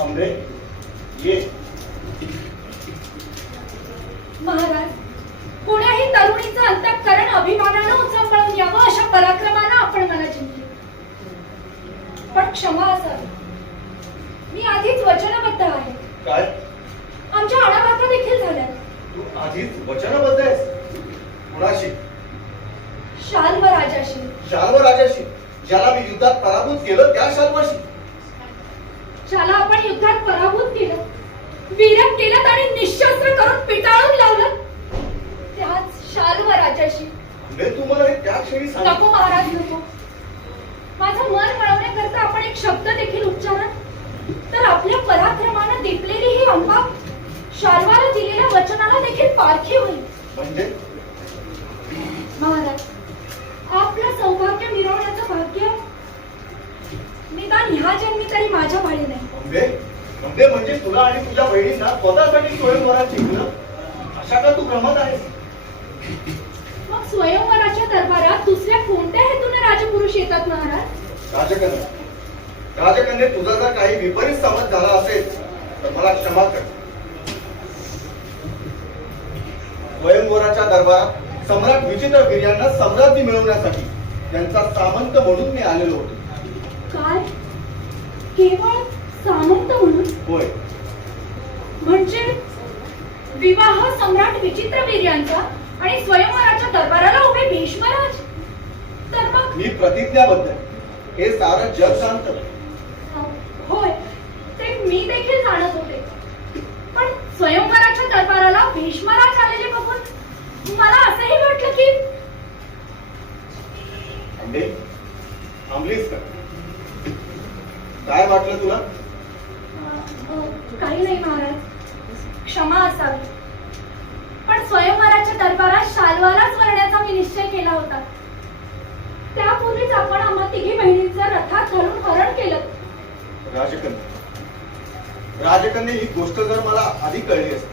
आंबे ये. महाराज, कोण्याही तरुणीचं अंतःकरण अभिमानानं उचंबळून यावं अशा पराक्रमानं आपण मला जिंकले. पण क्षमा असावी, मी आधीच वचनबद्ध आहे. काय? आमच्या आडाभाका देखील झाल्या. तू आधीच वचनबद्ध आहेस? कुणाशी? शाल्व राजाशी. शाल्व राजाशी? ज्याला मी युद्धात पराभूत केलं त्या शाल्वाशी? ज्याला आपण युद्धात पराभूत केलं, वीरक केलं आणि निशस्त्र करून पिटाळून लावलं, त्याच शाल्व राजाशी. तू मला हे त्या क्षणी सांग. नको महाराज, नको. माझं मन वळवण्याकरता आपण एक शब्द देखील उच्चारला तर आपल्या पराक्रमानं दीपलेली ही अंबा शाल्वाला दिलेल्या वचनाला देखील पारखी होईल. म्हणजे महाराज, आपलं सौभाग्य मिरवण्याचं भाग्य निदान ह्या जन्मी तरी माझ्या भाडी नाही. म्हणजे तुला आणि तुझ्या बहिणींना स्वतःसाठी स्वयंवरात जिंकलं अशा का तू भ्रमत आहेस? मग स्वयंवराच्या दरबारात दुसऱ्या कोणत्या हेतूने राजपुरुष येतात महाराज? राजकन्ये तुझा जर काही विपरीत समज झाला असेल तर मला क्षमा कर. स्वयंवराच्या दरबारात सम्राट विचित्रवीर यांना सम्राज्ञी मिळवण्यासाठी त्यांचा सामंत म्हणून मी आलेलो होतो. काय? केवळ सामंत म्हणून? होय. म्हणजे विवाह सम्राट विचित्रवीर यांचा आणि स्वयंवराच्या दरबाराला उभे भीष्मराज? तर मग मी प्रतिज्ञाबद्ध हे सारं जग सांगत. होय, ते मी देखील जाणत होते. पण स्वयंवराच्या दरबाराला भीष्मराज आलेले बघून मला असंही वाटलं की थांबलीस का? काय वाटलं तुला? काही नाही महाराज, क्षमा असावी. पण स्वयंवराच्या दरबारात शाल्वालाच वरण्याचा मी निश्चय केला होता. त्यापूर्वीच आपण आम्हा तिघी बहिणींचं रथात घालून हरण केलं. राजकन्ये ही गोष्ट जर मला आधी कळली असती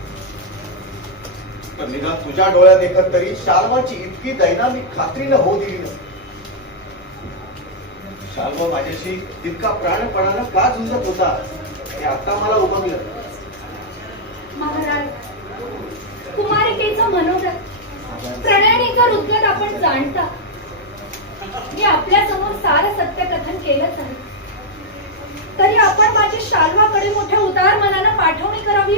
तर निदान तुझ्या डोळ्यात देखत तरी शाल्वाची इतकी दैना मी खात्रीनं होऊ दिली नसती. शाल्व माझ्याशी तितका प्राणपणानं का झुंजत होता हे आता मला उमगलं. महाराज, कुमारिकेचं मनोगत, प्रणयनीचं उद्गत आपण जाणता. मी आपल्या समोर सारं सत्य कथन केलंच आहे. तरी आपण माझ्या शाल्वाकडे मोठ्या उदार मनानं पाठवणी करावी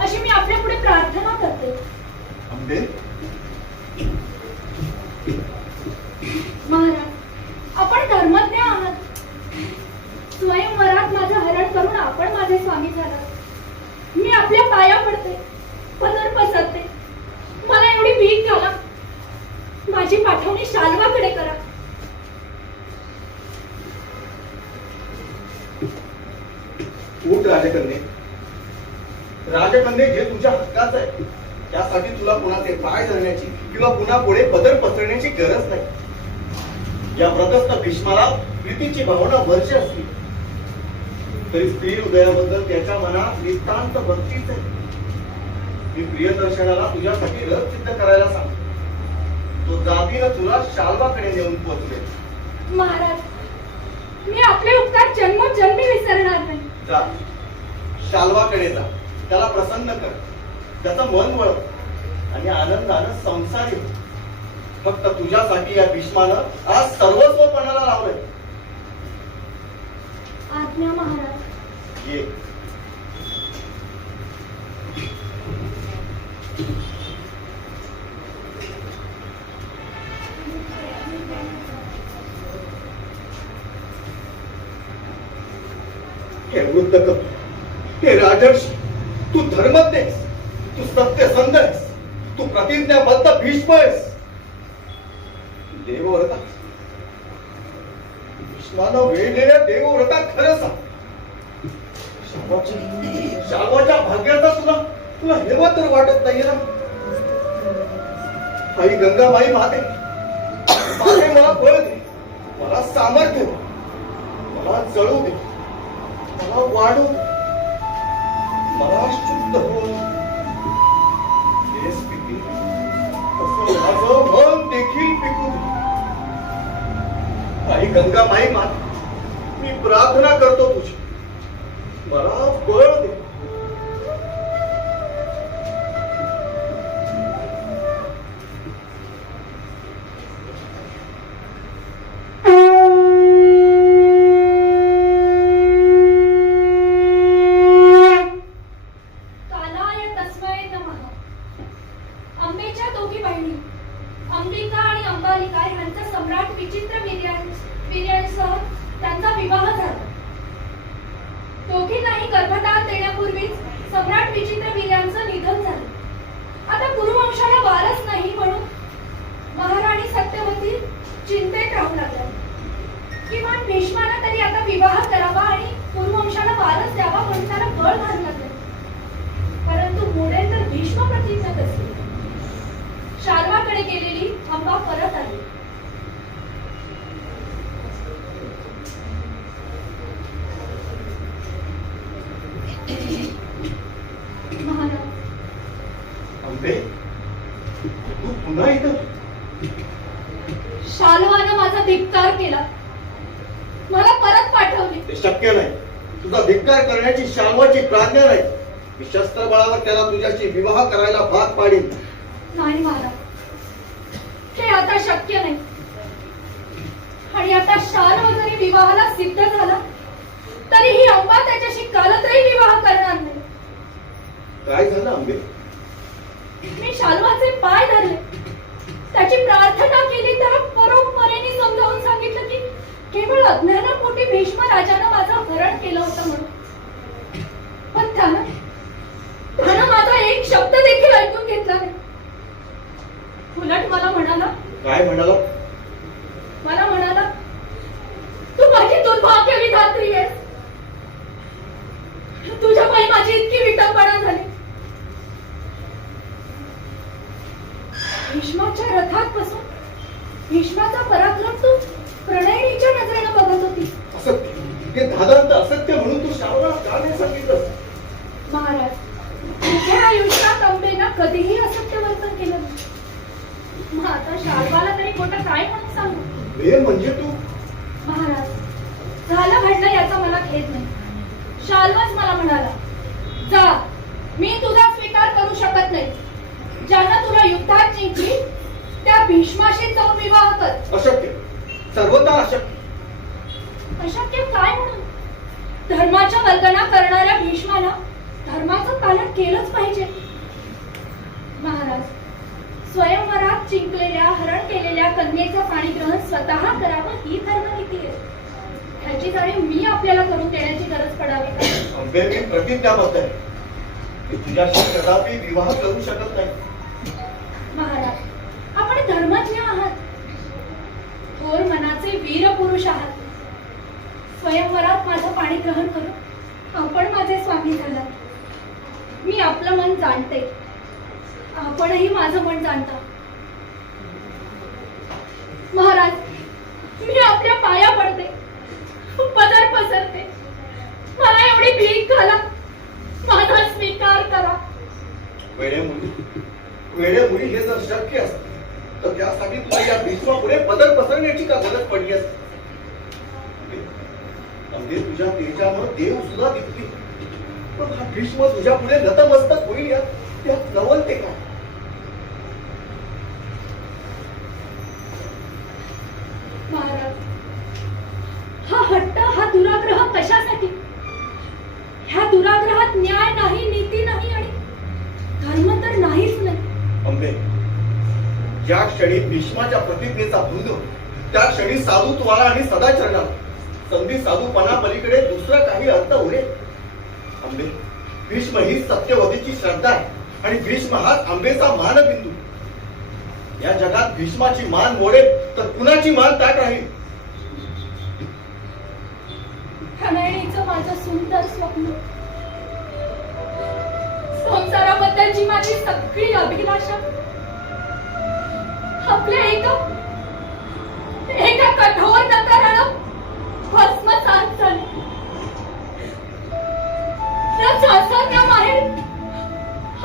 अशी मी आपल्या पुढे प्रार्थना करते. आंबे, महाराज, आपण धर्मज्ञ आहात. स्वयंवरात माझं हरण करून आपण माझे स्वामी झाला. मी आपल्या पाया पडते, पदर पसरते. मला एवढी भीक घाला. माझी पाठवणी शाल्वाकडे करा. उठ राजकन्ये. राजकन्ये जे तुझ्या हक्काचं आहे त्यासाठी तुला कुणाचे पाय धरण्याची किंवा पुन्हा पुढे पदर पसरण्याची गरज नाही. या व्रतस्थ भीष्माला प्रीतीची भावना वर्ष असली तरी स्त्री हृदयाबद्दल त्याच्या मनात नितांत भक्तीच आहे. मी प्रियदर्शनाला तुझ्यासाठी रथ सिद्ध करायला सांग. तो जातीनं तुला शाल्वाकडे नेऊन पोहोचले. महाराज, मी आपले उपकार जन्मोजन्मी विसरणार नाही. जा, शाल्वाकडे जा. त्याला प्रसन्न कर, त्याचं मन वळव आणि आनंदानं संसारी हो. फक्त तुझ्यासाठी या भीष्मानं आज सर्वस्व पणाला लावलंय. आज्ञा महाराज. ये. हे वृद्ध कपी, हे राजर्षी, तू धर्मज्ञ आहेस, तू सत्यसंध आहेस, तू प्रतिज्ञाबद्ध भीष्म आहेस. देवव्रता, भीष्मानं वेढलेल्या देवव्रता खरं सांग. शाल्वाच्या भाग्याचा तुला हेवा तर वाटत नाहीये ना? आई गंगाबाई माते मला बळ दे, मला सामर्थ्य दे, मला जळू दे, मला वाढू दे, मला शुद्ध हो. तेच पिके तसं माझं मन देखील पिकू दे. आई गंगाबाई माते, मी प्रार्थना करतो तुझी. मला बळ दे. कालाय तस्मै नमः. अंबेच्या दोघी बहिणी अंबिका आणि अंबालिका यांचा सम्राट विचित्र वीर्यांसह त्यांचा विवाह झाला. दोघींनाही गर्भदान देण्यापूर्वीच सम्राट विचित्र वीर्यांचं निधन झालं. आता कुरुवंशाला वारस नाही म्हणून महाराणी सत्यवती चिंतेत राहू लागल्या. किमान भीष्माला तरी आता विवाह करावा आणि कुरुवंशाला वारस द्यावा म्हणून त्याला बळ घालू लागले. परंतु मोडेल तर भीष्म प्रतिज्ञा कसली. शाल्वाकडे गेलेली अंबा परत आली. महाराज, अंबे, तू पुन्हा इथं? शाल्वानं माझा धिक्कार केला, मला परत पाठवले. ते शक्य नाही. तुझा धिक्कार करण्याची शाल्वाची प्राज्ञा नाही. मी शस्त्र बळावर त्याला तुझ्याशी विवाह करायला भाग पाडीन. नाही महाराज, हे आता शक्य नाही. आणि आता शाल्व जरी विवाहाला सिद्ध झाला तरी ही अंबा त्याच्याशी कालत्रही विवाह करणार नाही. काय झालं अंबे? मी शाल्वाचे पाय धरले, त्याची प्रार्थना केली, त्याला परोपकाराने समजावून सांगितलं की केवळ अज्ञानापोटी भीष्म राजानं माझं हरण केलं होतं म्हणून. पण त्यानं माझा एक शब्द देखील ऐकून घेतला नाही. उलट मला म्हणाला. काय म्हणाला? मला म्हणाला, तू माझी दुर्भाग्य विधात्री आहेस. तुझ्यामुळे माझी इतकी विटंबना झाली. भीष्माच्या रथात बसून भीष्माचा पराक्रम तू प्रणयिनीच्या नजरेनं बघत होती. असत्य, हे धादांत असत्य म्हणून तू शाल्वाला का नाही सांगितलंस? महाराज, तुझ्या आयुष्यात अंबेनं कधीही असत्य वर्तन केलं नाही. मग आता शाल्वाला तरी खोटं काय म्हणून सांगू? हे म्हणजे तू? महाराज, झालं घडलं याचा मला खेद नाही. शाल्वच मला म्हणाला, जा, मी तुझा स्वीकार करू शकत नाही. ज्यानं तुला युद्धात जिंकली त्या भीष्माशी जाऊन विवाह कर. अशक्य, सर्वथा अशक्य. अशक्य काय म्हणून? धर्माच्या वर्गणा करणाऱ्या भीष्माला धर्माचं पालन केलंच पाहिजे. महाराज, स्वयंवरात जिंकलेल्या हरण केलेल्या कन्येचं पाणीग्रहण स्वतः करावं ही धर्मनीती आहे. ह्याची जाणीव मी आपल्याला करून देण्याची गरज पडावी का? अंबे, मी प्रतिज्ञाबद्ध आहे. मी तुझ्याशी कदापि विवाह करू शकत नाही. महाराज, आपण धर्मज्ञ आहात, थोर मनाचे वीर पुरुष आहात. स्वयंवरात माझं पाणी ग्रहण करून आपण माझे स्वामी झालात. मी आपलं मन जाणते, आपणही माझं मन जाणता. महाराज, मी आपल्या पाया पडते, पदर पसरते. मला एवढी भीक घाला, माझा स्वीकार करा. वेळेमुळी हे जर शक्य असत तर त्यासाठी तुला या भीष्मापुढे पदर पसरण्याची का गरज पडली असते? अंबे, तुझ्या तेजामुळे देव सुद्धा दिसतील. पण हा भीष्म तुझ्या पुढे नतमस्तक होईल यात नवलते का? महाराज, हा हट्ट, हा दुराग्रह कशासाठी? ह्या दुराग्रहात न्याय नाही, नीती नाही आणि धर्म तर नाहीच नाही. अंबे, ज्या क्षणी भीष्माच्या प्रतिज्ञेचा भंग, त्या क्षणी साधुत्वाला आणि सदाचरणाला संधी साधूपणा पलीकडे दुसरा काही अर्थ उरेल. अंबे, भीष्म ही सत्यवतीची श्रद्धा आहे आणि भीष्म हाच अंबेचा मानबिंदू. या जगात भीष्माची मान मोडेल तर कुणाची मान ताट राहील? प्रणयिनीचं माझं सुंदर स्वप्न, संसाराबद्दलची माझी सगळी अभिलाषा आपल्या एका कठोर नकारानं भस्मसात झाली. त्या सासरण्याबाहेर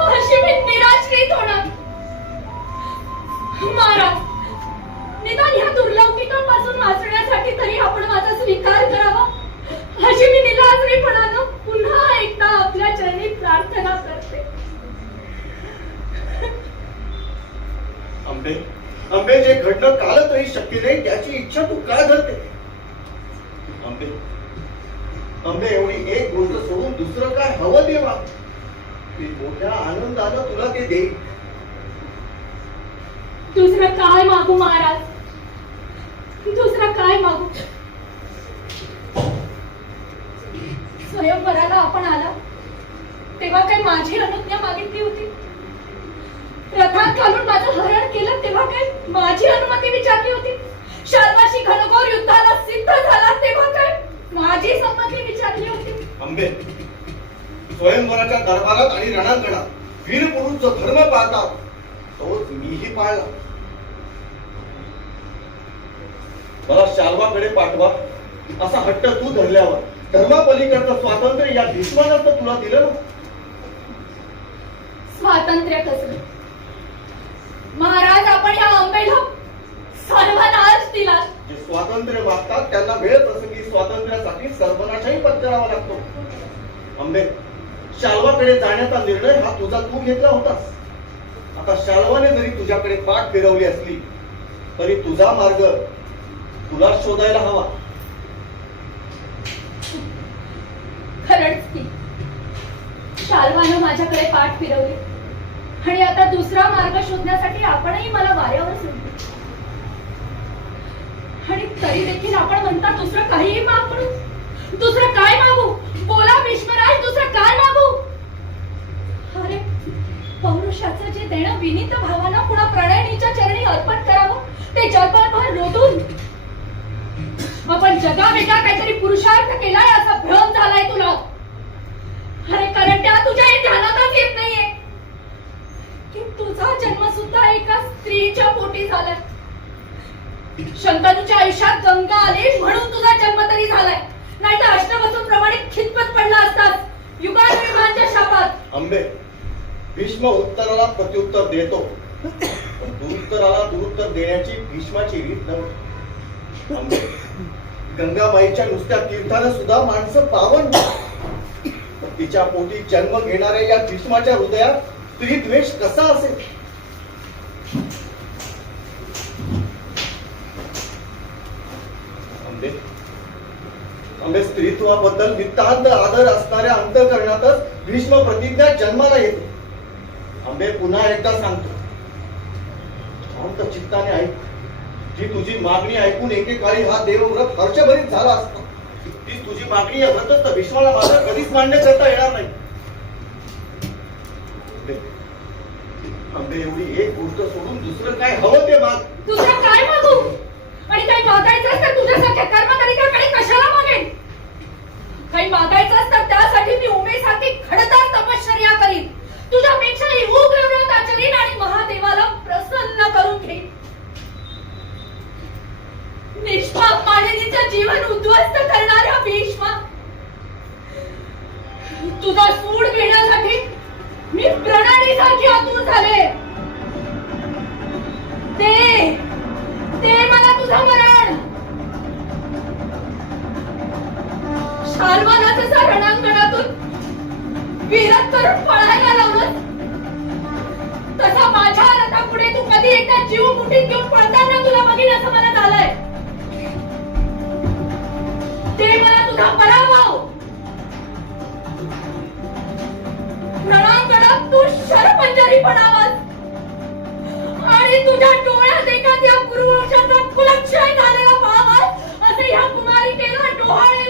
अशी मी निराश्रित होणार. महाराज, निदान ह्या दुर्लौकिकापासून वाचण्यासाठी तरी आपण माझा स्वीकार करावा, अशी मी निलाजरीपणानं पुन्हा आंबे जे घडणं कालत्रही शक्य नाही त्याची इच्छा तू काय धरते? आंबे आंबे एवढी एक गोष्ट सोडून दुसरं काय हवं ते माग. मी मोठ्या आनंदानं तुला ते देईन. दुसरं काय मागू महाराज? दुसरं काय मागू? स्वयंवराला आपण आला तेव्हा काही माझी अनुज्ञा मागितली होती? रथात घालून माझं हरण केलं तेव्हा काय माझी अनुमती विचारली होती? शाल्वाशी घनघोर युद्धाला सिद्ध झाला तेव्हा काय माझी संमती विचारली होती? आंबे स्वयंवराच्या दरबारात आणि रणांगणात वीर पुरुष जो धर्म पाळतात तोच मीही पाळला. मला शाल्वाकडे पाठवा असा हट्ट तू धरल्यावर धर्मापलीकडचं स्वातंत्र्य या भीष्मानं तर तुला दिलं ना. स्वातंत्र्य कसलं महाराज? आपण या आंबेला सर्वनाश दिला. जे स्वातंत्र्य मागतात त्यांना वेळ प्रसंगी स्वातंत्र्यासाठी सर्वनाशही पत्करावा लागतो. आंबे शाल्वाकडे जाण्याचा निर्णय हा तुझा तू घेतला होतास. आता शाल्वाने जरी तुझ्याकडे पाठ फिरवली असली तरी तुझा मार्ग तुला शोधायला हवा. खरंच की शाल्वानं माझ्याकडे पाठ फिरवली आणि आता दुसरा मार्ग शोधण्यासाठी आपणही मला वाऱ्यावर सोडले. आणि तरी देखील आपण म्हणता दुसरं काहीही माग म्हणून. दुसरं काय मागू? बोला भीष्मराज, दुसरं काय मागू? अरे पौरुषाचं जे देणं विनीत भावानं पुन्हा प्रणयनीच्या चरणी अर्पण करावं ते जगभर रोधून आपण जगावेगळा काहीतरी पुरुषार्थ केलाय असा भ्रम झालाय तुला. अरे कारण त्या तुझ्या हे ध्यानातच येत नाहीये की तुझा जन्म सुद्धा एका स्त्रीच्या पोटी झालाय. शंतनूच्या आयुष्यात गंगा आली म्हणून तुझा जन्म तरी झालाय, नाही तर अष्टवसूंप्रमाणे खितपत पडला असतास युगानुयुगांच्या शापात. आंबे भीष्म उत्तराला प्रत्युत्तर देतो पण दुरुत्तराला दुरुत्तर देण्याची भीष्माची रीत नव्हती. आंबे गंगाबाईच्या नुसत्या तीर्थानं सुद्धा माणसं पावन होतात. तिच्या पोटी जन्म घेणाऱ्या या भीष्माच्या हृदयात स्त्री द्वेष कसा असेल? आंबे स्त्रीत्वाबद्दल नितांत आदर असणाऱ्या अंतःकरणातच भीष्म प्रतिज्ञा जन्माला येते. आंबे पुन्हा एकदा सांगतो, शांत चित्ताने ऐक. जी तुझी मागणी ऐकून एकेकाळी हा देवव्रत हर्षभरीत झाला असता ती तुझी मागणी या व्रतस्थ भीष्माला मात्र कधीच मान्य करता येणार नाही. आंबे एवढी एक गोष्ट सोडून दुसरं काय हवं ते माग. दुसरं काय मागू? आणि काही मागायचं तर तुझ्यासारख्या कर्मकरित्याकडे कशाला मागेन? काही मागायचं तर त्यासाठी मी उमेसारखी खडतर तपश्चर्या करीन, तुझ्यापेक्षाही उग्र व्रत आचरीन आणि महादेवाला प्रसन्न करून घेईन. निष्पाप मानिनीचं जीवन उद्ध्वस्त करणाऱ्या भीष्मा, तुझा सूड घेण्यासाठी मी प्रणालीसारखी आतुर झाले. ते मला तुझं मरण. शाल्वाला जसा रणांगणातून वीरत करून पळायला लावलं तसा माझ्या रथापुढे तू कधी एकदा जीव मुठीत घेऊन पळताना तुला बघीन असं मला झालंय. ते मला तुझा पराभव. रणांगणात तू शरपंजरी पडावास आणि तुझ्या डोळ्यात एखाद्या कुरुवंशाचा कुलक्षय झालेला पाहावास असं ह्या कुमारिकेला डोहाळे